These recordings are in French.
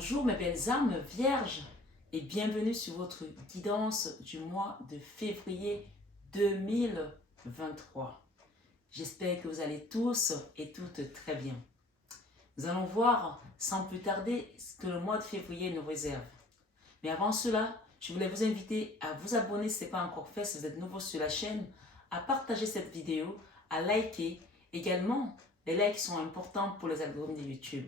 Bonjour mes belles âmes vierges et bienvenue sur votre guidance du mois de février 2023. J'espère que vous allez tous et toutes très bien. Nous allons voir sans plus tarder ce que le mois de février nous réserve. Mais avant cela, je voulais vous inviter à vous abonner si ce n'est pas encore fait, si vous êtes nouveau sur la chaîne, à partager cette vidéo, à liker. Également, les likes sont importants pour les algorithmes de YouTube.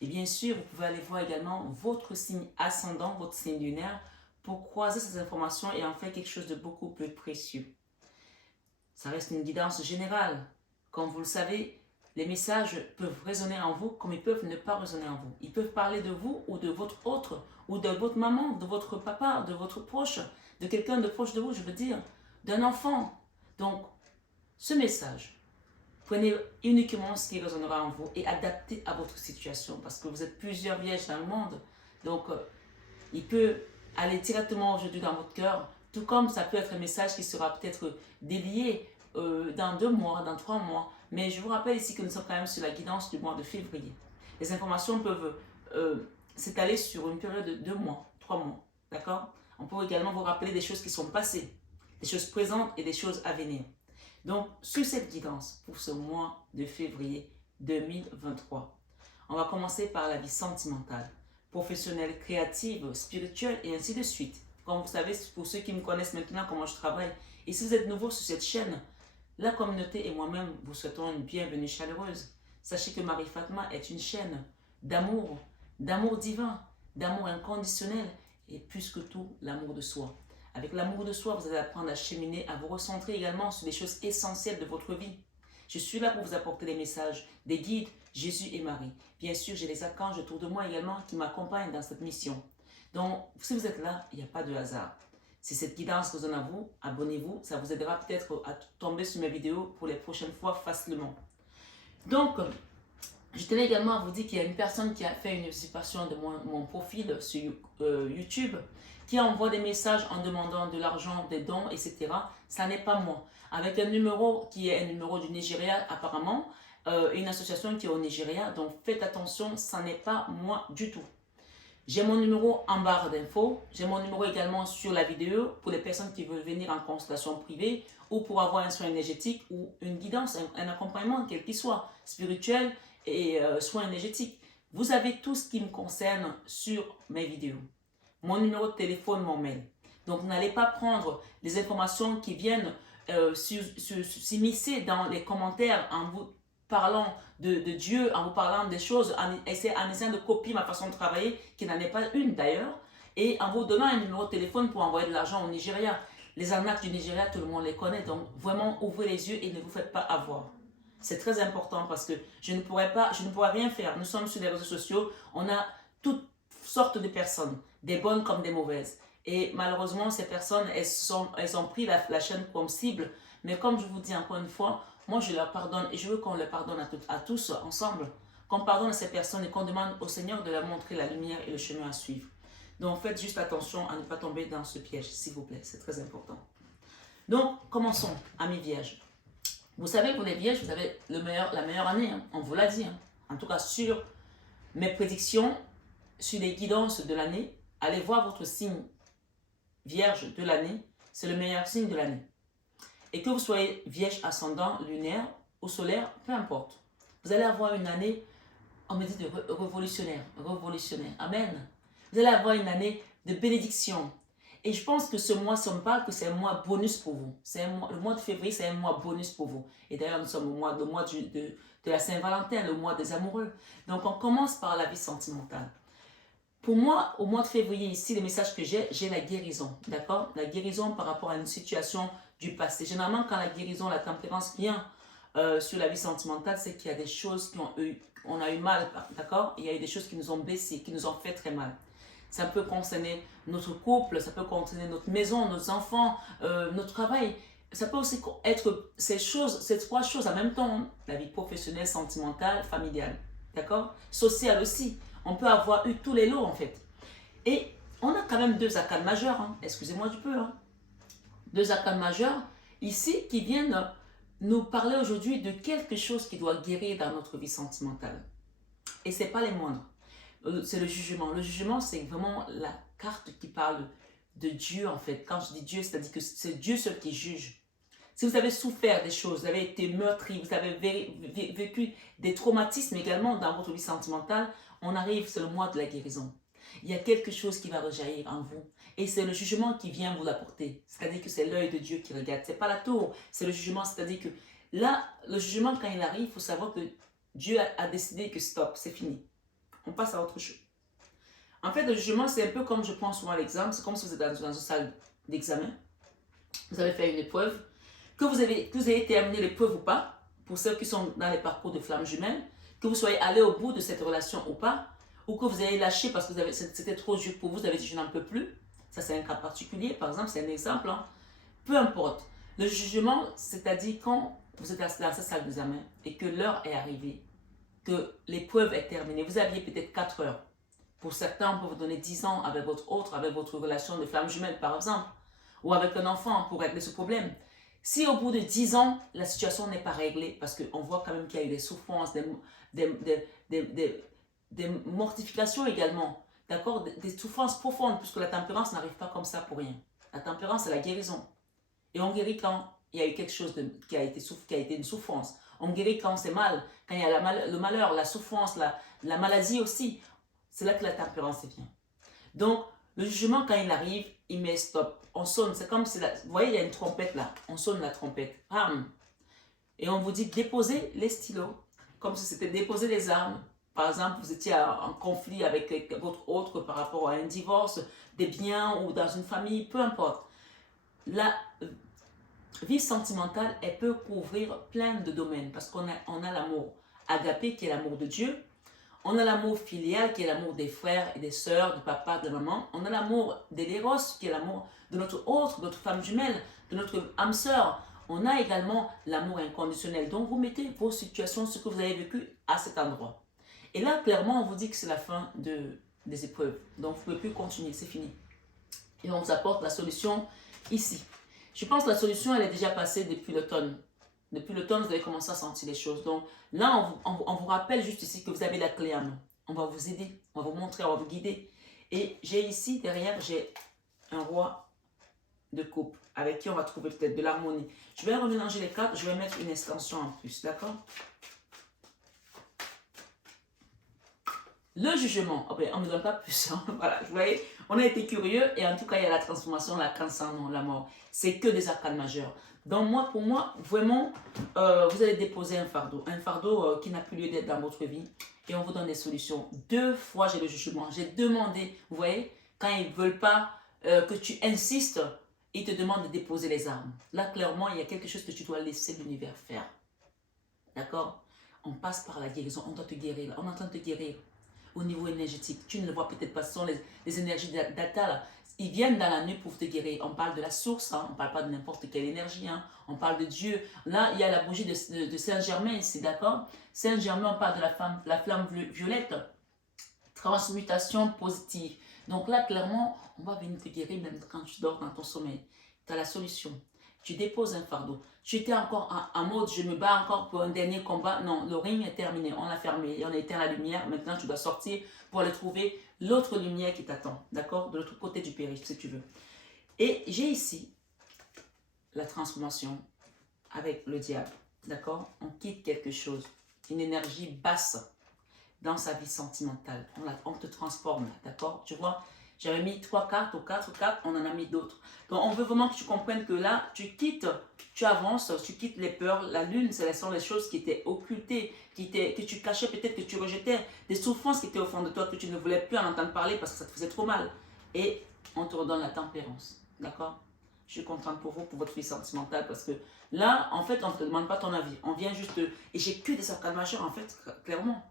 Et bien sûr, vous pouvez aller voir également votre signe ascendant, votre signe lunaire, pour croiser ces informations et en faire quelque chose de beaucoup plus précieux. Ça reste une guidance générale. Comme vous le savez, les messages peuvent résonner en vous comme ils peuvent ne pas résonner en vous. Ils peuvent parler de vous ou de votre autre, ou de votre maman, de votre papa, de votre proche, de quelqu'un de proche de vous, je veux dire, d'un enfant. Donc, ce message, prenez uniquement ce qui résonnera en vous et adaptez à votre situation parce que vous êtes plusieurs vierges dans le monde. Donc, il peut aller directement aujourd'hui dans votre cœur, tout comme ça peut être un message qui sera peut-être délié dans 2 mois, dans 3 mois. Mais je vous rappelle ici que nous sommes quand même sur la guidance du mois de février. Les informations peuvent s'étaler sur une période de 2 mois, 3 mois. D'accord? On peut également vous rappeler des choses qui sont passées, des choses présentes et des choses à venir. Donc, sur cette guidance pour ce mois de février 2023, on va commencer par la vie sentimentale, professionnelle, créative, spirituelle et ainsi de suite. Comme vous savez, pour ceux qui me connaissent maintenant, comment je travaille, et si vous êtes nouveau sur cette chaîne, la communauté et moi-même vous souhaitons une bienvenue chaleureuse. Sachez que Marie Fatma est une chaîne d'amour divin, d'amour inconditionnel et plus que tout, l'amour de soi. Avec l'amour de soi, vous allez apprendre à cheminer, à vous recentrer également sur les choses essentielles de votre vie. Je suis là pour vous apporter des messages, des guides, Jésus et Marie. Bien sûr, j'ai les archanges autour de moi également qui m'accompagnent dans cette mission. Donc, si vous êtes là, il n'y a pas de hasard. Si cette guidance résonne à vous, abonnez-vous. Ça vous aidera peut-être à tomber sur mes vidéos pour les prochaines fois facilement. Donc, je tenais également à vous dire qu'il y a une personne qui a fait une usurpation de mon profil sur YouTube, qui envoie des messages en demandant de l'argent, des dons, etc. Ça n'est pas moi. Avec un numéro qui est un numéro du Nigeria apparemment, une association qui est au Nigeria, donc faites attention, ça n'est pas moi du tout. J'ai mon numéro en barre d'infos, j'ai mon numéro également sur la vidéo pour les personnes qui veulent venir en consultation privée ou pour avoir un soin énergétique ou une guidance, un accompagnement, quel qu'il soit, spirituel et soin énergétique. Vous avez tout ce qui me concerne sur mes vidéos. Mon numéro de téléphone, mon mail. Donc, vous n'allez pas prendre les informations qui viennent s'immiscer dans les commentaires en vous parlant de Dieu, en vous parlant des choses, en essayant de copier ma façon de travailler, qui n'en est pas une d'ailleurs, et en vous donnant un numéro de téléphone pour envoyer de l'argent au Nigeria. Les arnaques du Nigeria, tout le monde les connaît, donc vraiment ouvrez les yeux et ne vous faites pas avoir. C'est très important parce que je ne pourrais rien faire. Nous sommes sur les réseaux sociaux, on a toutes sortes de personnes, des bonnes comme des mauvaises. Et malheureusement, ces personnes, elles ont pris la chaîne comme cible. Mais comme je vous dis encore une fois, moi je leur pardonne et je veux qu'on leur pardonne à tous ensemble. Qu'on pardonne à ces personnes et qu'on demande au Seigneur de leur montrer la lumière et le chemin à suivre. Donc faites juste attention à ne pas tomber dans ce piège, s'il vous plaît, c'est très important. Donc commençons, amis vierges. Vous savez, pour les vierges, vous avez la meilleure année, hein, on vous l'a dit. Hein. En tout cas, sur mes prédictions, sur les guidances de l'année, allez voir votre signe vierge de l'année, c'est le meilleur signe de l'année. Et que vous soyez vierge ascendant, lunaire ou solaire, peu importe. Vous allez avoir une année, on me dit, de révolutionnaire. Amen. Vous allez avoir une année de bénédiction. Et je pense que ce mois, si on me parle que c'est un mois bonus pour vous. Le mois de février, c'est un mois bonus pour vous. Et d'ailleurs, nous sommes le mois de la Saint-Valentin, le mois des amoureux. Donc, on commence par la vie sentimentale. Pour moi, au mois de février, ici, les messages que j'ai la guérison. D'accord? La guérison par rapport à une situation du passé. Généralement, quand la guérison, la tempérance vient sur la vie sentimentale, c'est qu'il y a des choses on a eu mal. D'accord? Il y a eu des choses qui nous ont blessés, qui nous ont fait très mal. Ça peut concerner notre couple, ça peut concerner notre maison, nos enfants, notre travail. Ça peut aussi être ces 3 choses en même temps. Hein. La vie professionnelle, sentimentale, familiale. D'accord? Sociale aussi. On peut avoir eu tous les lots en fait. Et on a quand même 2 arcanes majeurs. Hein. Excusez-moi du peu. Hein. 2 arcanes majeurs ici qui viennent nous parler aujourd'hui de quelque chose qui doit guérir dans notre vie sentimentale. Et ce n'est pas les moindres. c'est le jugement. Le jugement, c'est vraiment la carte qui parle de Dieu, en fait. Quand je dis Dieu, c'est-à-dire que c'est Dieu seul qui juge. Si vous avez souffert des choses, vous avez été meurtri, vous avez vécu des traumatismes également dans votre vie sentimentale, on arrive, c'est le mois de la guérison. Il y a quelque chose qui va rejaillir en vous. Et c'est le jugement qui vient vous l'apporter. C'est-à-dire que c'est l'œil de Dieu qui regarde. C'est pas la tour, c'est le jugement. C'est-à-dire que là, le jugement, quand il arrive, il faut savoir que Dieu a décidé que stop, c'est fini. On passe à autre chose. En fait, le jugement, c'est un peu comme je prends souvent l'exemple, c'est comme si vous êtes dans une salle d'examen. Vous avez fait une épreuve. Que vous ayez terminé l'épreuve ou pas, pour ceux qui sont dans les parcours de flammes jumelles, que vous soyez allé au bout de cette relation ou pas, ou que vous ayez lâché parce que c'était trop dur pour vous, vous avez dit je n'en peux plus. Ça, c'est un cas particulier, par exemple, c'est un exemple. Hein. Peu importe. Le jugement, c'est-à-dire quand vous êtes dans cette salle d'examen et que l'heure est arrivée, que l'épreuve est terminée, vous aviez peut-être 4 heures. Pour certains, on peut vous donner 10 ans avec votre relation de flamme jumelle, par exemple, ou avec un enfant pour régler ce problème. Si au bout de 10 ans, la situation n'est pas réglée, parce qu'on voit quand même qu'il y a eu des souffrances, des mortifications également, d'accord, des souffrances profondes, puisque la tempérance n'arrive pas comme ça pour rien. La tempérance, c'est la guérison. Et on guérit quand il y a eu quelque chose qui a été une souffrance. On guérit quand c'est mal, quand il y a le malheur, la souffrance, la maladie aussi. C'est là que la tempérance vient. Donc, le jugement, quand il arrive, il met stop. On sonne, c'est comme si, vous voyez, il y a une trompette là. On sonne la trompette. Bam. Et on vous dit déposez les stylos, comme si c'était déposer les armes. Par exemple, vous étiez en conflit avec votre autre par rapport à un divorce, des biens ou dans une famille, peu importe. La vie sentimentale, elle peut couvrir plein de domaines parce qu'on a l'amour agapé qui est l'amour de Dieu. On a l'amour filial qui est l'amour des frères et des sœurs, du papa, de la maman. On a l'amour de l'éros qui est l'amour de notre autre, de notre femme jumelle, de notre âme sœur. On a également l'amour inconditionnel. Donc vous mettez vos situations, ce que vous avez vécu à cet endroit. Et là, clairement, on vous dit que c'est la fin des épreuves. Donc vous ne pouvez plus continuer, c'est fini. Et on vous apporte la solution ici. Je pense que la solution, elle est déjà passée depuis l'automne. Depuis l'automne, vous avez commencé à sentir les choses. Donc là, on vous rappelle juste ici que vous avez la clé en main. On va vous aider, on va vous montrer, on va vous guider. Et j'ai ici, derrière, j'ai un roi de coupe avec qui on va trouver peut-être de l'harmonie. Je vais remélanger les cartes, je vais mettre une extension en plus, d'accord? Le jugement, oh ben, on ne me donne pas plus. Hein. Voilà, vous voyez, on a été curieux et en tout cas, il y a la transformation, la cancer, non, la mort. C'est que des arcanes majeures. Donc moi, pour moi, vraiment, vous allez déposer un fardeau qui n'a plus lieu d'être dans votre vie et on vous donne des solutions. 2 fois, j'ai le jugement. J'ai demandé, vous voyez, quand ils ne veulent pas que tu insistes, ils te demandent de déposer les armes. Là, clairement, il y a quelque chose que tu dois laisser l'univers faire. D'accord? On passe par la guérison, on doit te guérir, on est en train de te guérir. Au niveau énergétique, tu ne le vois peut-être pas, ce sont les énergies d'Atal. Ils viennent dans la nuit pour te guérir. On parle de la source, hein. On ne parle pas de n'importe quelle énergie. Hein. On parle de Dieu. Là, il y a la bougie de Saint-Germain ici, d'accord? Saint-Germain, on parle de la flamme violette. Transmutation positive. Donc là, clairement, on va venir te guérir même quand tu dors dans ton sommeil. Tu as la solution. Tu déposes un fardeau. Tu étais encore en mode, je me bats encore pour un dernier combat. Non, le ring est terminé. On l'a fermé. On a éteint la lumière. Maintenant, tu dois sortir pour aller trouver l'autre lumière qui t'attend. D'accord? De l'autre côté du périph', si tu veux. Et j'ai ici la transformation avec le diable. D'accord? On quitte quelque chose. Une énergie basse dans sa vie sentimentale. On te transforme, d'accord? Tu vois? J'avais mis 3 cartes ou 4 cartes, on en a mis d'autres. Donc, on veut vraiment que tu comprennes que là, tu quittes, tu avances, tu quittes les peurs. La lune, ce sont les choses qui étaient occultées, que tu cachais, peut-être que tu rejetais, des souffrances qui étaient au fond de toi, que tu ne voulais plus en entendre parler parce que ça te faisait trop mal. Et on te redonne la tempérance, d'accord? Je suis contente pour vous, pour votre vie sentimentale, parce que là, en fait, on ne te demande pas ton avis. On vient juste, et j'ai que des arcanes majeures, en fait, clairement.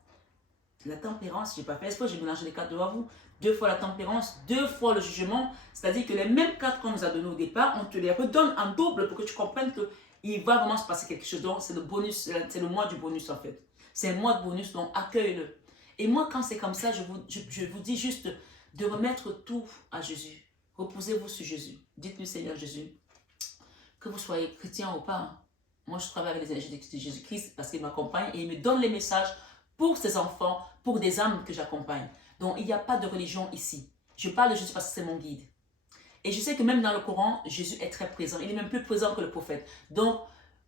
La tempérance, je n'ai pas fait exprès, j'ai mélangé les cartes devant vous. 2 fois la tempérance, 2 fois le jugement. C'est-à-dire que les mêmes cartes qu'on nous a données au départ, on te les redonne en double pour que tu comprennes qu'il va vraiment se passer quelque chose. Donc, c'est le bonus, c'est le mois du bonus en fait. C'est un mois de bonus, donc accueille-le. Et moi, quand c'est comme ça, je vous dis juste de remettre tout à Jésus. Reposez-vous sur Jésus. Dites-lui, Seigneur Jésus, que vous soyez chrétien ou pas. Hein. Moi, je travaille avec les énergies de Jésus-Christ parce qu'il m'accompagne et il me donne les messages pour ses enfants, pour des âmes que j'accompagne. Donc, il n'y a pas de religion ici. Je parle de Jésus parce que c'est mon guide. Et je sais que même dans le Coran, Jésus est très présent. Il est même plus présent que le prophète. Donc,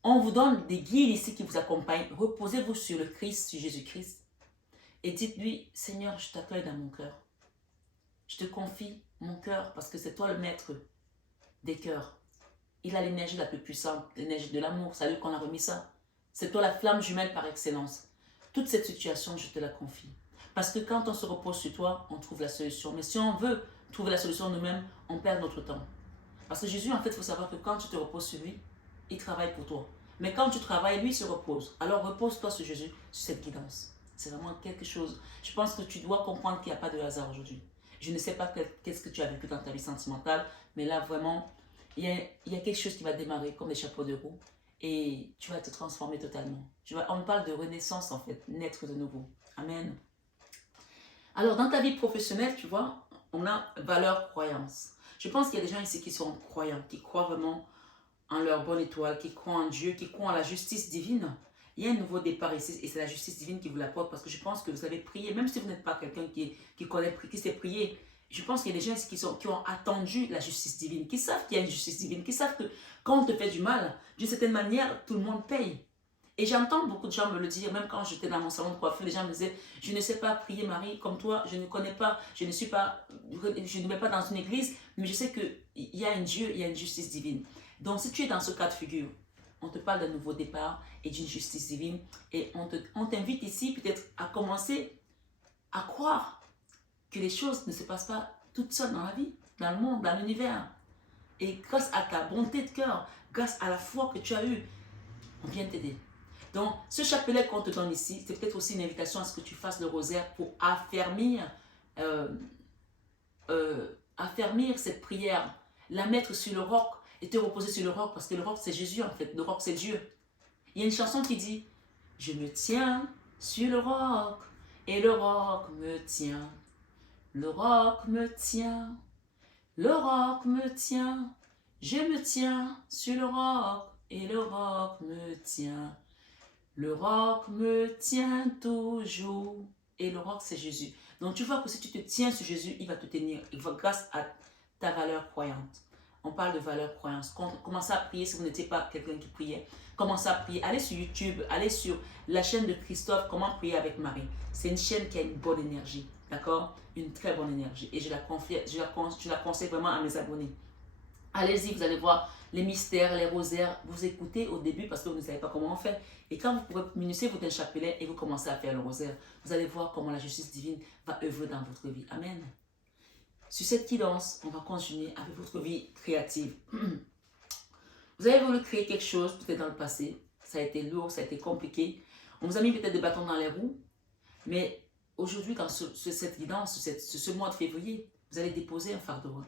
on vous donne des guides ici qui vous accompagnent. Reposez-vous sur le Christ, sur Jésus-Christ. Et dites-lui, Seigneur, je t'accueille dans mon cœur. Je te confie mon cœur parce que c'est toi le maître des cœurs. Il a l'énergie la plus puissante, l'énergie de l'amour. C'est à lui qu'on a remis ça. C'est toi la flamme jumelle par excellence. Toute cette situation, je te la confie. Parce que quand on se repose sur toi, on trouve la solution. Mais si on veut trouver la solution nous-mêmes, on perd notre temps. Parce que Jésus, en fait, il faut savoir que quand tu te reposes sur lui, il travaille pour toi. Mais quand tu travailles, lui se repose. Alors repose-toi sur Jésus, sur cette guidance. C'est vraiment quelque chose. Je pense que tu dois comprendre qu'il n'y a pas de hasard aujourd'hui. Je ne sais pas qu'est-ce que tu as vécu dans ta vie sentimentale, mais là, vraiment, il y a quelque chose qui va démarrer comme des chapeaux de roue et tu vas te transformer totalement. On parle de renaissance, en fait, naître de nouveau. Amen. Alors, dans ta vie professionnelle, tu vois, on a valeur, croyance. Je pense qu'il y a des gens ici qui sont croyants, qui croient vraiment en leur bonne étoile, qui croient en Dieu, qui croient en la justice divine. Il y a un nouveau départ ici et c'est la justice divine qui vous l'apporte parce que je pense que vous avez prié, même si vous n'êtes pas quelqu'un qui connaît, qui sait prier. Je pense qu'il y a des gens ici qui ont attendu la justice divine, qui savent qu'il y a une justice divine, qui savent que quand on te fait du mal, d'une certaine manière, tout le monde paye. Et j'entends beaucoup de gens me le dire, même quand j'étais dans mon salon de coiffure, les gens me disaient, je ne sais pas prier Marie comme toi, je ne connais pas, je ne vais pas dans une église, mais je sais qu'il y a un Dieu, il y a une justice divine. Donc si tu es dans ce cas de figure, on te parle d'un nouveau départ et d'une justice divine, et on t'invite ici peut-être à commencer à croire que les choses ne se passent pas toutes seules dans la vie, dans le monde, dans l'univers. Et grâce à ta bonté de cœur, grâce à la foi que tu as eue, on vient t'aider. Donc, ce chapelet qu'on te donne ici, c'est peut-être aussi une invitation à ce que tu fasses le rosaire pour affermir cette prière, la mettre sur le roc et te reposer sur le roc parce que le roc c'est Jésus en fait, le roc c'est Dieu. Il y a une chanson qui dit « Je me tiens sur le roc et le roc me tient, le roc me tient, le roc me tient, je me tiens sur le roc et le roc me tient. » Le roc me tient toujours. Et le roc, c'est Jésus. Donc, tu vois que si tu te tiens sur Jésus, il va te tenir. Grâce à ta valeur croyante. On parle de valeur croyance. Commencez à prier si vous n'étiez pas quelqu'un qui priait. Commencez à prier. Allez sur YouTube. Allez sur la chaîne de Christophe. Comment prier avec Marie. C'est une chaîne qui a une bonne énergie. D'accord? Une très bonne énergie. Et je la conseille vraiment à mes abonnés. Allez-y, vous allez voir les mystères, les rosaires. Vous écoutez au début parce que vous ne savez pas comment on fait. Et quand vous munissez votre chapelet et vous commencez à faire le rosaire, vous allez voir comment la justice divine va œuvrer dans votre vie. Amen. Sur cette guidance, on va continuer avec votre vie créative. Vous avez voulu créer quelque chose peut-être dans le passé. Ça a été lourd, ça a été compliqué. On vous a mis peut-être des bâtons dans les roues. Mais aujourd'hui, dans cette guidance, ce mois de février, vous allez déposer un fardeau.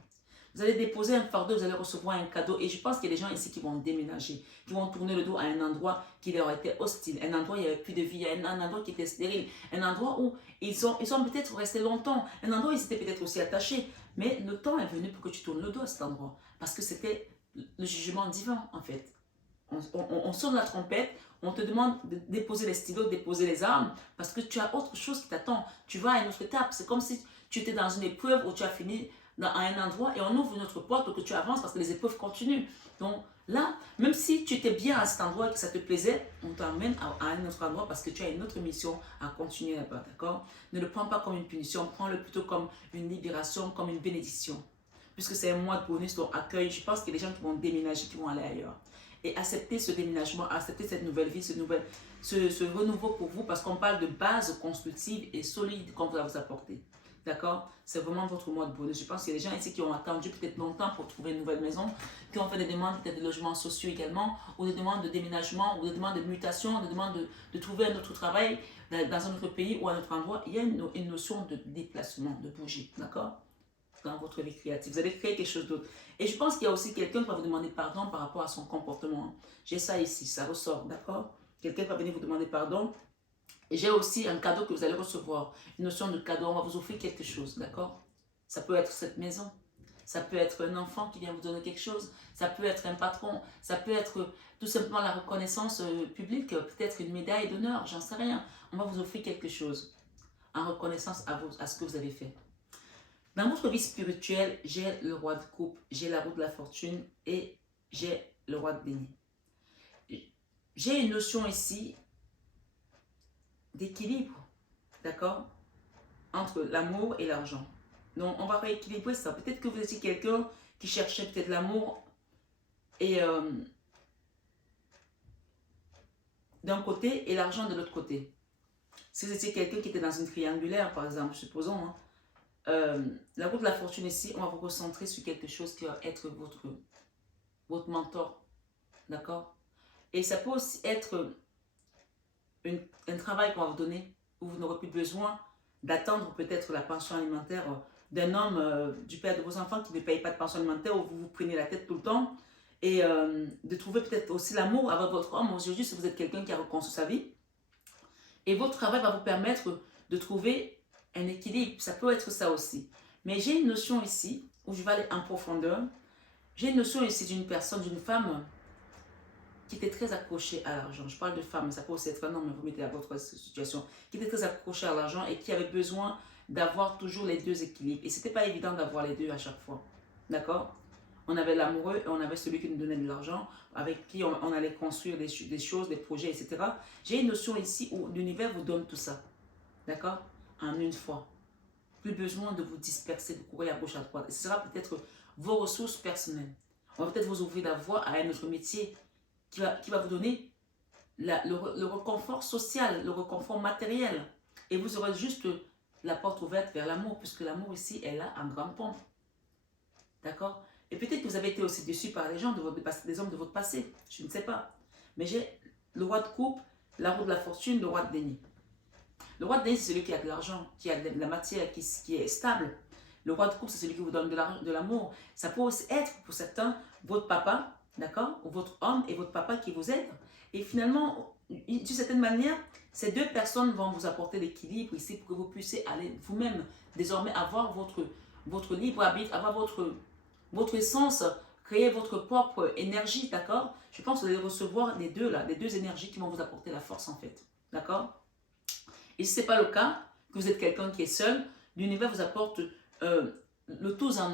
Vous allez déposer un fardeau, vous allez recevoir un cadeau. Et je pense qu'il y a des gens ici qui vont déménager, qui vont tourner le dos à un endroit qui leur était hostile, un endroit où il n'y avait plus de vie, un endroit qui était stérile, un endroit où ils sont peut-être restés longtemps, un endroit où ils étaient peut-être aussi attachés. Mais le temps est venu pour que tu tournes le dos à cet endroit. Parce que c'était le jugement divin, en fait. On sonne la trompette, on te demande de déposer les stylos, de déposer les armes, parce que tu as autre chose qui t'attend. Tu vas à une autre étape. C'est comme si tu étais dans une épreuve où tu as fini à un endroit et on ouvre une autre porte pour que tu avances parce que les épreuves continuent. Donc là, même si tu étais bien à cet endroit et que ça te plaisait, on t'emmène à un autre endroit parce que tu as une autre mission à continuer là-bas, d'accord? Ne le prends pas comme une punition, prends-le plutôt comme une libération, comme une bénédiction. Puisque c'est un mois de bonus, donc accueil, je pense qu'il y a des gens qui vont déménager, qui vont aller ailleurs. Et accepter ce déménagement, accepter cette nouvelle vie, ce renouveau pour vous parce qu'on parle de base constructive et solide qu'on va vous apporter. D'accord? C'est vraiment votre mois de bonus. Je pense qu'il y a des gens ici qui ont attendu peut-être longtemps pour trouver une nouvelle maison, qui ont fait des demandes peut-être de logements sociaux également, ou des demandes de déménagement, ou des demandes de mutation, des demandes de trouver un autre travail dans un autre pays ou à un autre endroit. Il y a une notion de déplacement, de bouger. D'accord? Dans votre vie créative. Vous allez créer quelque chose d'autre. Et je pense qu'il y a aussi quelqu'un qui va vous demander pardon par rapport à son comportement. J'ai ça ici, ça ressort. D'accord? Quelqu'un va venir vous demander pardon. Et j'ai aussi un cadeau que vous allez recevoir. Une notion de cadeau, on va vous offrir quelque chose, d'accord? Ça peut être cette maison. Ça peut être un enfant qui vient vous donner quelque chose. Ça peut être un patron. Ça peut être tout simplement la reconnaissance publique. Peut-être une médaille d'honneur, j'en sais rien. On va vous offrir quelque chose. en reconnaissance à ce que vous avez fait. Dans votre vie spirituelle, j'ai le roi de coupe, j'ai la roue de la fortune et j'ai le roi de denier. J'ai une notion ici d'équilibre, d'accord, entre l'amour et l'argent. Donc, on va rééquilibrer ça. Peut-être que vous étiez quelqu'un qui cherchait peut-être l'amour et d'un côté et l'argent de l'autre côté. Si vous étiez quelqu'un qui était dans une triangulaire, par exemple, supposons, hein, la roue de la fortune ici, on va vous concentrer sur quelque chose qui va être votre mentor, d'accord? Et ça peut aussi être un travail qu'on va vous donner où vous n'aurez plus besoin d'attendre peut-être la pension alimentaire d'un homme, du père de vos enfants qui ne paye pas de pension alimentaire, où vous vous prenez la tête tout le temps, et de trouver peut-être aussi l'amour avec votre homme. Aujourd'hui, si vous êtes quelqu'un qui a reconstruit sa vie, et votre travail va vous permettre de trouver un équilibre. Ça peut être ça aussi. Mais j'ai une notion ici, où je vais aller en profondeur. J'ai une notion ici d'une personne, d'une femme qui était très accrochée à l'argent. Je parle de femme, ça peut aussi être un homme, mais vous mettez à votre situation. Qui était très accrochée à l'argent et qui avait besoin d'avoir toujours les deux équilibres. Et ce n'était pas évident d'avoir les deux à chaque fois. D'accord? On avait l'amoureux et on avait celui qui nous donnait de l'argent, avec qui on allait construire des choses, des projets, etc. J'ai une notion ici où l'univers vous donne tout ça. D'accord? En une fois. Plus besoin de vous disperser, de courir à gauche, à droite. Et ce sera peut-être vos ressources personnelles. On va peut-être vous ouvrir la voie à un autre métier qui va vous donner le réconfort social, le réconfort matériel. Et vous aurez juste la porte ouverte vers l'amour, puisque l'amour ici est là en grande pompe. D'accord? Et peut-être que vous avez été aussi déçu par les gens de votre passé, des hommes de votre passé. Je ne sais pas. Mais j'ai le roi de coupe, la roue de la fortune, le roi de denier. Le roi de denier, c'est celui qui a de l'argent, qui a de la matière, qui est stable. Le roi de coupe, c'est celui qui vous donne de l'amour. Ça peut aussi être, pour certains, votre papa, d'accord? Ou votre homme et votre papa qui vous aident. Et finalement, d'une certaine manière, ces deux personnes vont vous apporter l'équilibre ici pour que vous puissiez aller vous-même, désormais, avoir votre libre arbitre, avoir votre essence, créer votre propre énergie, d'accord? Je pense que vous allez recevoir les deux là, les deux énergies qui vont vous apporter la force en fait, d'accord? Et si ce n'est pas le cas, que vous êtes quelqu'un qui est seul, l'univers vous apporte le tout en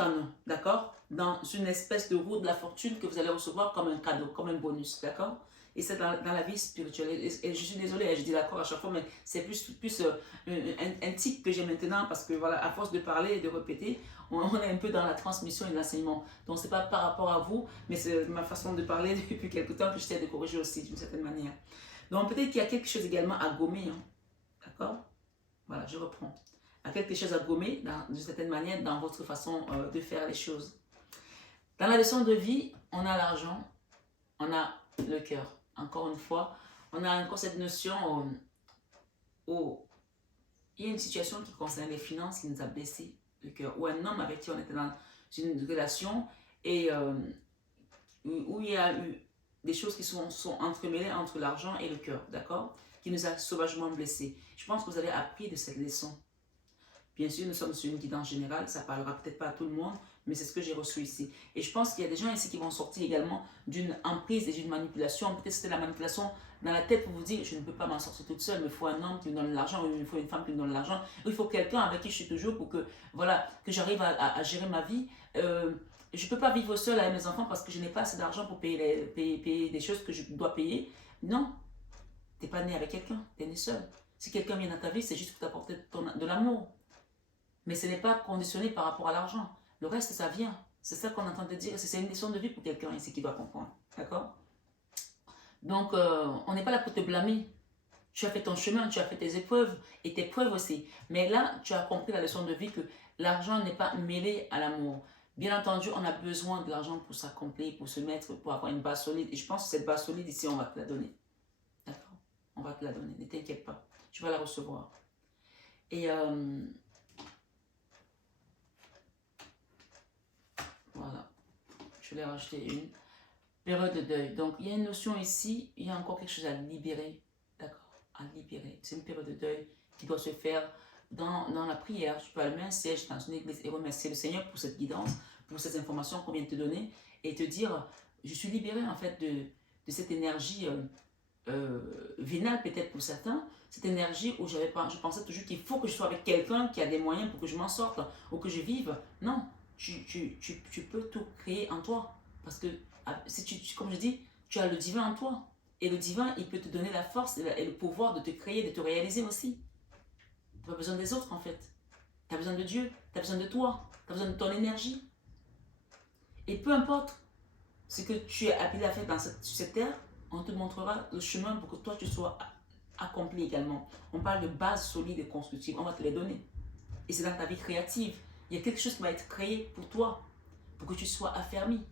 un, d'accord? Dans une espèce de roue de la fortune que vous allez recevoir comme un cadeau, comme un bonus, d'accord? Et c'est dans la vie spirituelle. Et je suis désolée, je dis d'accord à chaque fois, mais c'est plus un tic que j'ai maintenant parce que voilà, à force de parler et de répéter, on est un peu dans la transmission et l'enseignement. Donc, ce n'est pas par rapport à vous, mais c'est ma façon de parler depuis quelque temps que j'essaie de corriger aussi d'une certaine manière. Donc, peut-être qu'il y a quelque chose également à gommer, hein, d'accord? Voilà, je reprends. Il y a quelque chose à gommer, d'une certaine manière, dans votre façon de faire les choses. Dans la leçon de vie, on a l'argent, on a le cœur. Encore une fois, on a encore cette notion où il y a une situation qui concerne les finances qui nous a blessé le cœur. Ou un homme avec qui on était dans une relation et où il y a eu des choses qui sont entremêlées entre l'argent et le cœur, d'accord? Qui nous a sauvagement blessés. Je pense que vous avez appris de cette leçon. Bien sûr, nous sommes sur une guidance générale, ça ne parlera peut-être pas à tout le monde, mais c'est ce que j'ai reçu ici. Et je pense qu'il y a des gens ici qui vont sortir également d'une emprise et d'une manipulation. Peut-être que c'était la manipulation dans la tête pour vous dire, je ne peux pas m'en sortir toute seule, mais il faut un homme qui me donne l'argent, ou il faut une femme qui me donne l'argent, ou il faut quelqu'un avec qui je suis toujours pour que, voilà, que j'arrive à gérer ma vie. Je ne peux pas vivre seule avec mes enfants parce que je n'ai pas assez d'argent pour payer des choses que je dois payer. Non, tu n'es pas né avec quelqu'un, tu es né seul. Si quelqu'un vient dans ta vie, c'est juste pour t'apporter de l'amour. Mais ce n'est pas conditionné par rapport à l'argent. Le reste, ça vient. C'est ça qu'on est en train de dire. C'est une leçon de vie pour quelqu'un ici qui doit comprendre. D'accord? Donc, on n'est pas là pour te blâmer. Tu as fait ton chemin, tu as fait tes épreuves et tes preuves aussi. Mais là, tu as compris la leçon de vie que l'argent n'est pas mêlé à l'amour. Bien entendu, on a besoin de l'argent pour s'accomplir, pour se mettre, pour avoir une base solide. Et je pense que cette base solide ici, on va te la donner. D'accord? On va te la donner. Ne t'inquiète pas. Tu vas la recevoir. Et voilà, je l'ai rajouté une. Période de deuil. Donc, il y a une notion ici, il y a encore quelque chose à libérer. D'accord? À libérer. C'est une période de deuil qui doit se faire dans la prière. Tu peux allumer un siège dans une église et remercier le Seigneur pour cette guidance, pour ces informations qu'on vient de te donner et te dire, je suis libéré en fait de cette énergie vénale peut-être pour certains, cette énergie où je pensais toujours qu'il faut que je sois avec quelqu'un qui a des moyens pour que je m'en sorte ou que je vive. Non, tu peux tout créer en toi. Parce que, si comme je dis, tu as le divin en toi. Et le divin, il peut te donner la force et le pouvoir de te créer, de te réaliser aussi. Tu n'as pas besoin des autres en fait. Tu as besoin de Dieu, tu as besoin de toi, tu as besoin de ton énergie. Et peu importe ce que tu es appelé à faire sur cette terre, on te montrera le chemin pour que toi tu sois accompli également. On parle de bases solides et constructives, on va te les donner. Et c'est dans ta vie créative. Il y a quelque chose qui va être créé pour toi, pour que tu sois affermi,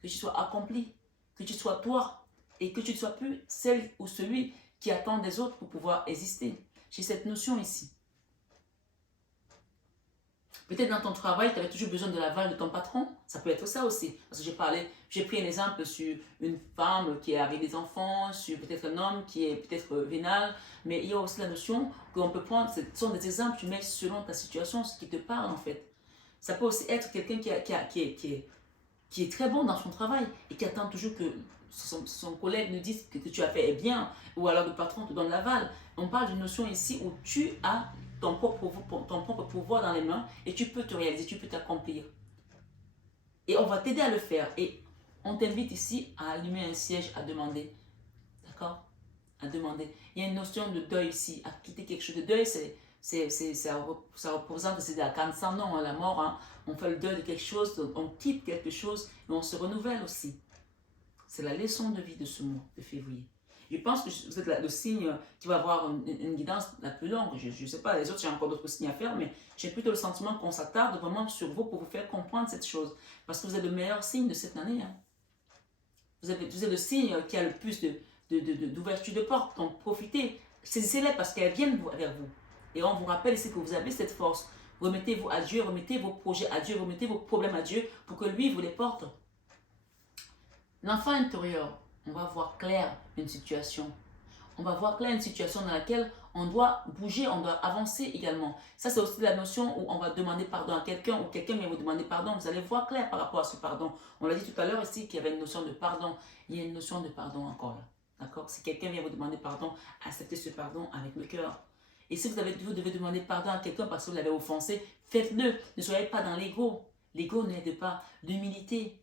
que tu sois accompli, que tu sois toi, et que tu ne sois plus celle ou celui qui attend des autres pour pouvoir exister. J'ai cette notion ici. Peut-être dans ton travail, tu avais toujours besoin de l'aval de ton patron. Ça peut être ça aussi. Parce que j'ai pris un exemple sur une femme qui est avec des enfants, sur peut-être un homme qui est peut-être vénal. Mais il y a aussi la notion qu'on peut prendre, ce sont des exemples que tu mets selon ta situation, ce qui te parle en fait. Ça peut aussi être quelqu'un qui est très bon dans son travail et qui attend toujours que son collègue nous dise que tu as fait est bien, ou alors le patron te donne l'aval. On parle d'une notion ici où tu as ton propre pouvoir dans les mains et tu peux te réaliser, tu peux t'accomplir. Et on va t'aider à le faire. Et on t'invite ici à allumer un siège, à demander. D'accord? À demander. Il y a une notion de deuil ici, à quitter quelque chose. De deuil, ça représente, c'est la cancer, non, la mort. Hein. On fait le deuil de quelque chose, on quitte quelque chose, mais on se renouvelle aussi. C'est la leçon de vie de ce mois de février. Je pense que vous êtes le signe qui va avoir une guidance la plus longue. Je ne sais pas, les autres, j'ai encore d'autres signes à faire, mais j'ai plutôt le sentiment qu'on s'attarde vraiment sur vous pour vous faire comprendre cette chose. Parce que vous êtes le meilleur signe de cette année. Hein. Vous êtes le signe qui a le plus d'ouverture de porte. Donc profitez, saisissez-les parce qu'elles viennent vers vous. Et on vous rappelle ici que vous avez cette force. Remettez-vous à Dieu, remettez vos projets à Dieu, remettez vos problèmes à Dieu pour que lui vous les porte. L'enfant intérieur, on va voir clair une situation. On va voir clair une situation dans laquelle on doit bouger, on doit avancer également. Ça, c'est aussi la notion où on va demander pardon à quelqu'un ou quelqu'un vient vous demander pardon. Vous allez voir clair par rapport à ce pardon. On l'a dit tout à l'heure ici qu'il y avait une notion de pardon. Il y a une notion de pardon encore là. D'accord? Si quelqu'un vient vous demander pardon, acceptez ce pardon avec le cœur. Et si vous devez demander pardon à quelqu'un parce que vous l'avez offensé, faites-le. Ne soyez pas dans l'ego. L'ego n'aide pas. L'humilité,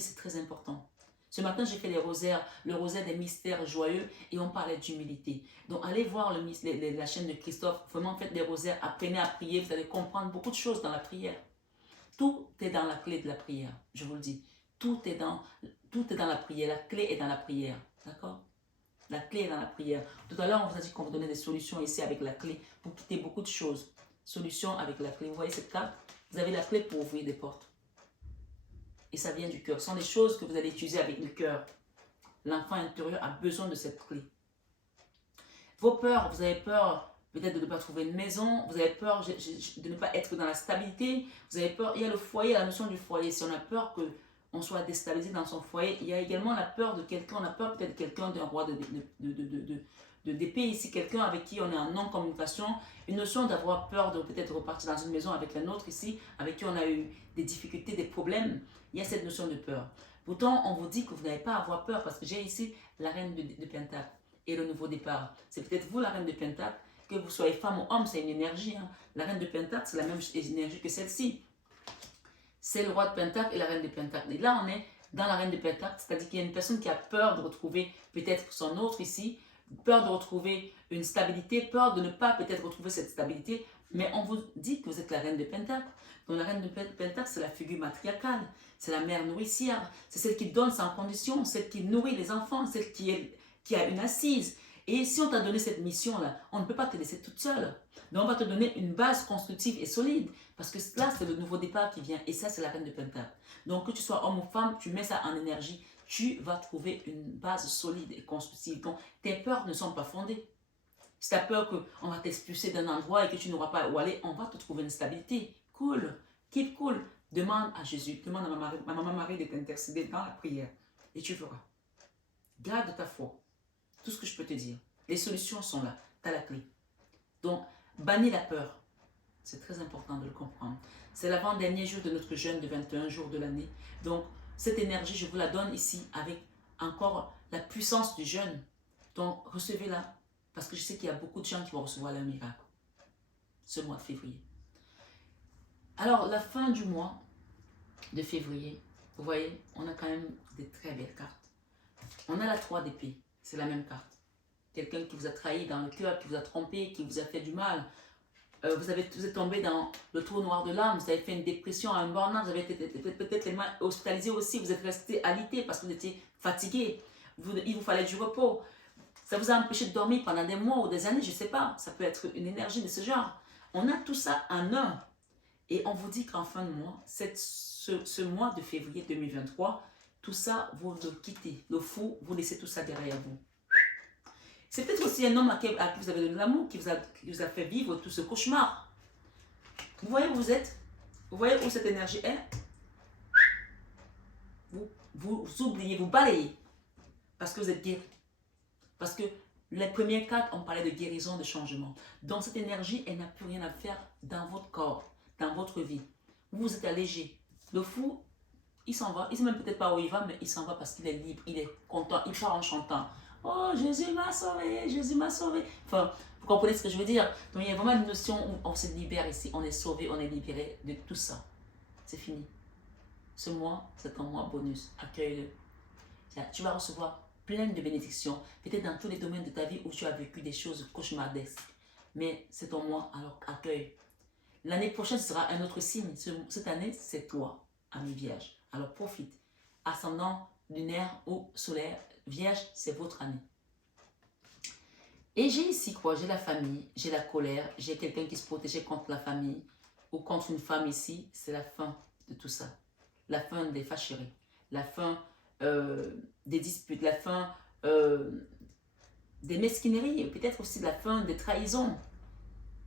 c'est très important. Ce matin, j'ai fait le rosaire des mystères joyeux et on parlait d'humilité. Donc, allez voir la chaîne de Christophe. Vraiment, faites des rosaires, apprenez à prier. Vous allez comprendre beaucoup de choses dans la prière. Tout est dans la clé de la prière, je vous le dis. Tout est dans la prière. La clé est dans la prière. D'accord? La clé est dans la prière. Tout à l'heure, on vous a dit qu'on vous donnait des solutions ici avec la clé pour quitter beaucoup de choses. Solutions avec la clé. Vous voyez cette carte? Vous avez la clé pour ouvrir des portes. Et ça vient du cœur. Ce sont des choses que vous allez utiliser avec le cœur. L'enfant intérieur a besoin de cette clé. Vos peurs, vous avez peur peut-être de ne pas trouver une maison, vous avez peur de ne pas être dans la stabilité, vous avez peur, il y a le foyer, la notion du foyer. Si on a peur qu'on soit déstabilisé dans son foyer, il y a également la peur de quelqu'un, on a peur peut-être de quelqu'un, d'un roi d'épée ici, quelqu'un avec qui on est en non-communication, une notion d'avoir peur de peut-être repartir dans une maison avec la nôtre ici, avec qui on a eu des difficultés, des problèmes. Il y a cette notion de peur. Pourtant, on vous dit que vous n'avez pas à avoir peur parce que j'ai ici la reine de Pentacle et le nouveau départ. C'est peut-être vous la reine de Pentacle, que vous soyez femme ou homme, c'est une énergie. Hein. La reine de Pentacle, c'est la même énergie que celle-ci. C'est le roi de Pentacle et la reine de Pentacle. Et là, on est dans la reine de Pentacle, c'est-à-dire qu'il y a une personne qui a peur de retrouver peut-être son autre ici, peur de retrouver une stabilité, peur de ne pas peut-être retrouver cette stabilité, mais on vous dit que vous êtes la reine de Pentacle. Donc la reine de Pentacle, c'est la figure matriarcale, c'est la mère nourricière, c'est celle qui donne sans condition, celle qui nourrit les enfants, celle qui a une assise. Et si on t'a donné cette mission-là, on ne peut pas te laisser toute seule. Donc on va te donner une base constructive et solide, parce que là, c'est le nouveau départ qui vient, et ça, c'est la reine de Pentacle. Donc que tu sois homme ou femme, tu mets ça en énergie, tu vas trouver une base solide et constructive. Donc tes peurs ne sont pas fondées. Si tu as peur qu'on va t'expulser d'un endroit et que tu n'auras pas où aller, on va te trouver une stabilité. Cool, keep cool. Demande à Jésus, demande à Maman Marie de t'intercéder dans la prière et tu feras. Garde ta foi. Tout ce que je peux te dire. Les solutions sont là. Tu as la clé. Donc, bannis la peur. C'est très important de le comprendre. C'est l'avant-dernier jour de notre jeûne de 21 jours de l'année. Donc, cette énergie, je vous la donne ici avec encore la puissance du jeûne. Donc, recevez-la. Parce que je sais qu'il y a beaucoup de gens qui vont recevoir leur miracle ce mois de février. Alors, la fin du mois de février, vous voyez, on a quand même des très belles cartes. On a la 3 d'épée, c'est la même carte. Quelqu'un qui vous a trahi dans le cœur, qui vous a trompé, qui vous a fait du mal. Vous êtes tombé dans le trou noir de l'âme, vous avez fait une dépression, un burn-out, vous avez été peut-être hospitalisé aussi, vous êtes resté alité parce que vous étiez fatigué. Il vous fallait du repos. Ça vous a empêché de dormir pendant des mois ou des années, je ne sais pas. Ça peut être une énergie de ce genre. On a tout ça en un. Et on vous dit qu'en fin de mois, ce mois de février 2023, tout ça, vous le quittez. Le fou, vous laissez tout ça derrière vous. C'est peut-être aussi un homme à qui vous avez donné l'amour, qui vous a fait vivre tout ce cauchemar. Vous voyez où vous êtes? Vous voyez où cette énergie est? Vous oubliez, vous balayez. Parce que vous êtes guéri. Parce que les premières cartes, on parlait de guérison, de changement. Donc cette énergie, elle n'a plus rien à faire dans votre corps, dans votre vie. Vous êtes allégé. Le fou, il s'en va. Il ne sait même peut-être pas où il va, mais il s'en va parce qu'il est libre, il est content, il part en chantant. Oh, Jésus m'a sauvé, Jésus m'a sauvé. Enfin, vous comprenez ce que je veux dire? Donc il y a vraiment une notion où on se libère ici, on est sauvé, on est libéré de tout ça. C'est fini. Ce mois, c'est un mois bonus. Accueille-le. Tu vas recevoir plein de bénédictions, peut-être dans tous les domaines de ta vie où tu as vécu des choses cauchemardesques. Mais c'est ton mois, alors accueille. L'année prochaine, ce sera un autre signe. Cette année, c'est toi, ami Vierge. Alors profite. Ascendant lunaire ou solaire, Vierge, c'est votre année. Et j'ai ici quoi? J'ai la famille, j'ai la colère, j'ai quelqu'un qui se protégeait contre la famille ou contre une femme ici. C'est la fin de tout ça. La fin des fâcheries, la fin des disputes, la fin des mesquineries, peut-être aussi la fin des trahisons.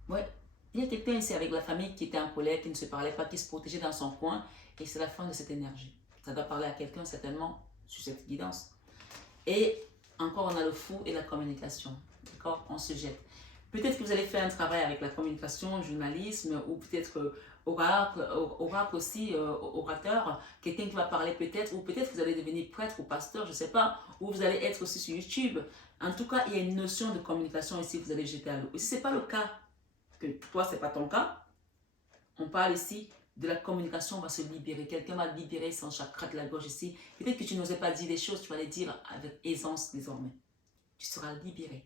Ouais. Il y a quelqu'un ici avec la famille qui était en colère, qui ne se parlait pas, qui se protégeait dans son coin, et c'est la fin de cette énergie. Ça doit parler à quelqu'un certainement sur cette guidance. Et encore, on a le fou et la communication. D'accord? On se jette. Peut-être que vous allez faire un travail avec la communication, journalisme, ou peut-être oracle aussi, orateur, quelqu'un qui va parler peut-être, ou peut-être que vous allez devenir prêtre ou pasteur, je ne sais pas, ou vous allez être aussi sur YouTube. En tout cas, il y a une notion de communication ici que vous allez jeter à l'eau. Et si ce n'est pas le cas, que toi, ce n'est pas ton cas, on parle ici de la communication, on va se libérer. Quelqu'un va libérer son chakra de la gorge ici. Peut-être que tu n'osais pas dire les choses, tu vas les dire avec aisance désormais. Tu seras libéré.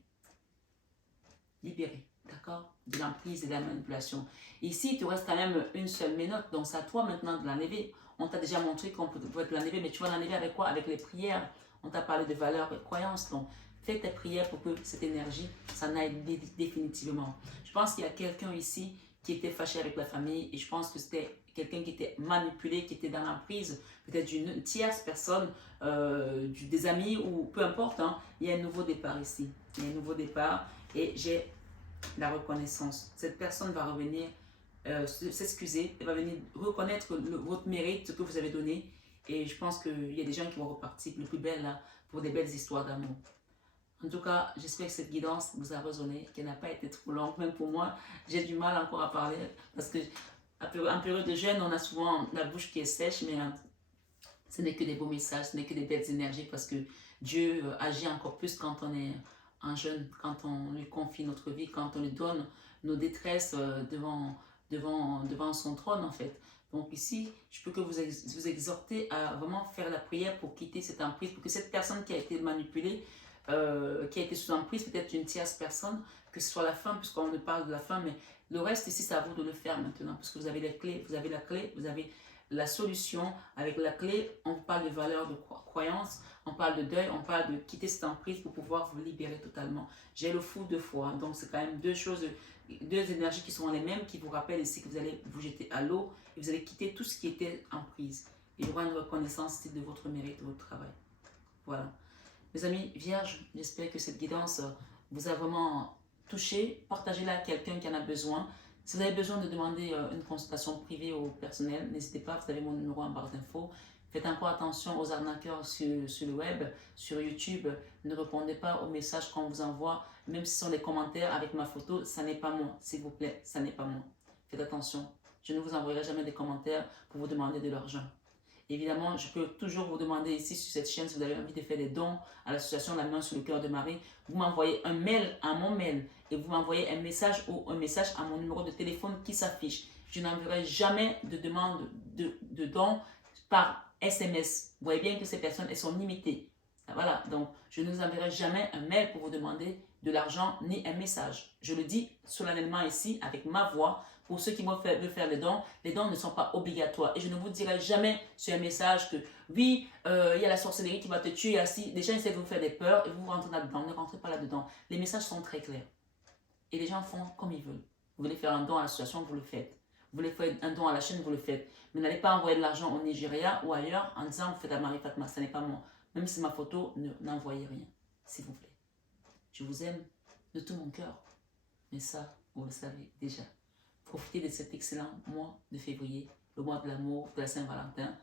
Libéré, d'accord? De l'emprise et de la manipulation. Ici, il te reste quand même une seule ménote, donc c'est à toi maintenant de l'enlever. On t'a déjà montré qu'on peut l'enlever, mais tu vas l'enlever avec quoi? Avec les prières. On t'a parlé de valeurs et croyances, donc fais tes prières pour que cette énergie s'en aille définitivement. Je pense qu'il y a quelqu'un ici qui était fâché avec la famille et je pense que c'était quelqu'un qui était manipulé, qui était dans l'emprise, peut-être d'une tierce personne, des amis ou peu importe. Hein, il y a un nouveau départ ici. Il y a un nouveau départ et j'ai la reconnaissance. Cette personne va revenir s'excuser, elle va venir reconnaître votre mérite, ce que vous avez donné. Et je pense qu'il y a des gens qui vont repartir le plus belle là, pour des belles histoires d'amour. En tout cas, j'espère que cette guidance vous a résonné, qu'elle n'a pas été trop longue. Même pour moi, j'ai du mal encore à parler parce que en période de jeûne, on a souvent la bouche qui est sèche, mais ce n'est que des beaux messages, ce n'est que des belles énergies parce que Dieu agit encore plus quand on est en jeûne, quand on lui confie notre vie, quand on lui donne nos détresses devant son trône en fait. Donc ici, je peux que vous exhorter à vraiment faire la prière pour quitter cette emprise, pour que cette personne qui a été manipulée, qui a été sous emprise, peut-être une tierce personne, que ce soit la femme, puisqu'on ne parle de la femme, mais le reste ici, c'est à vous de le faire maintenant, parce que vous avez les clés, vous avez la clé, vous avez la solution. Avec la clé, on parle de valeur, de croyance, on parle de deuil, on parle de quitter cette emprise pour pouvoir vous libérer totalement. J'ai le fou 2 fois, donc c'est quand même 2 choses, 2 énergies qui sont les mêmes, qui vous rappellent ici que vous allez vous jeter à l'eau et vous allez quitter tout ce qui était en prise. Il y aura une reconnaissance de votre mérite, de votre travail. Voilà. Mes amis vierges, j'espère que cette guidance vous a vraiment touché. Partagez-la à quelqu'un qui en a besoin. Si vous avez besoin de demander une consultation privée au personnel, n'hésitez pas, vous avez mon numéro en barre d'infos. Faites encore attention aux arnaqueurs sur le web, sur YouTube. Ne répondez pas aux messages qu'on vous envoie, même si ce sont des commentaires avec ma photo, ça n'est pas moi, s'il vous plaît, ça n'est pas moi. Faites attention, je ne vous envoierai jamais des commentaires pour vous demander de l'argent. Évidemment, je peux toujours vous demander ici sur cette chaîne si vous avez envie de faire des dons à l'association La Main sur le cœur de Marie. Vous m'envoyez un mail à mon mail et vous m'envoyez un message ou un message à mon numéro de téléphone qui s'affiche. Je n'enverrai jamais de demande de dons par SMS. Vous voyez bien que ces personnes, elles sont limitées. Voilà, donc je ne vous enverrai jamais un mail pour vous demander de l'argent ni un message. Je le dis solennellement ici avec ma voix. Pour ceux qui veulent faire les dons ne sont pas obligatoires. Et je ne vous dirai jamais sur un message que oui, il y a la sorcellerie qui va te tuer assis. Les gens essaient de vous faire des peurs et vous rentrez là-dedans. Ne rentrez pas là-dedans. Les messages sont très clairs. Et les gens font comme ils veulent. Vous voulez faire un don à l'association, vous le faites. Vous voulez faire un don à la chaîne, vous le faites. Mais n'allez pas envoyer de l'argent au Nigeria ou ailleurs en disant vous faites à Marie Fatma. Ce n'est pas moi. Même si ma photo, n'envoyez rien, s'il vous plaît. Je vous aime de tout mon cœur. Mais ça, vous le savez déjà. Profitez de cet excellent mois de février, le mois de l'amour, de la Saint-Valentin.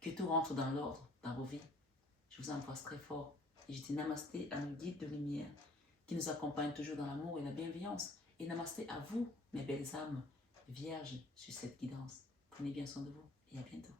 Que tout rentre dans l'ordre dans vos vies. Je vous embrasse très fort. Et je dis namasté à nos guides de lumière qui nous accompagnent toujours dans l'amour et la bienveillance. Et namasté à vous, mes belles âmes, vierges, sur cette guidance. Prenez bien soin de vous et à bientôt.